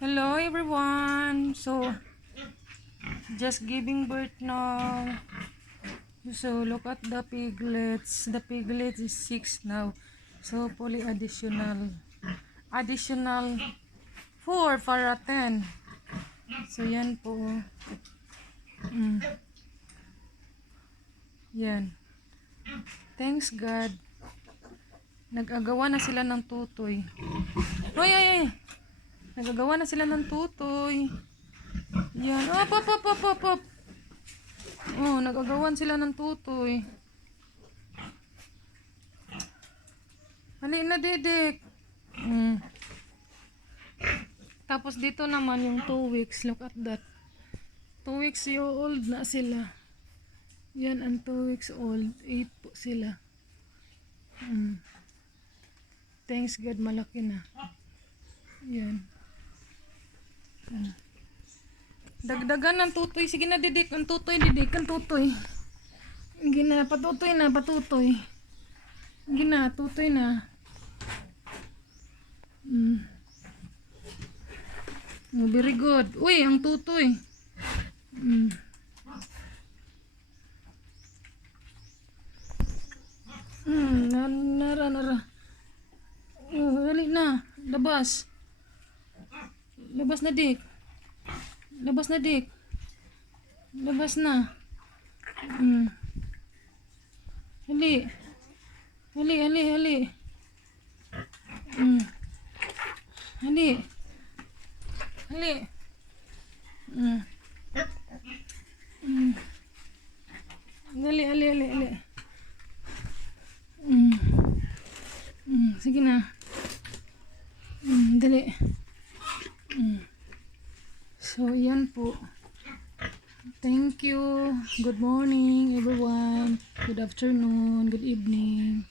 Hello everyone. So just giving birth now. So look at the piglets. The piglet is 6 now. So fully additional 4 para 10. So yan po. Yan. Thanks God. Nag-agawa na sila ng tutoy. Hoy, ay. Nagagawa na sila ng tutoy. Yan. Op. Oh, nagagawan sila ng tutoy. Hali na, Dedek. Tapos dito naman yung 2 weeks. Look at that. 2 weeks old na sila. Yan ang 2 weeks old. 8 po sila. Thanks God, malaki na. Yan. Dagdagan ng tutoy. Sige na, Dedek. Ang tutoy, Dedek. Ang tutoy. Sige na, patutoy na, patutoy. Sige na, tutoy na. Oh, very good. Uy, ang tutoy. Nara. Oh, dali na. Labas. Labas na, Dik. Labas na, Dik. Labas na. Hali. Hali. Hali. Hali. Sige na. Dali. So, yan po. Thank you. Good morning, everyone. Good afternoon. Good evening.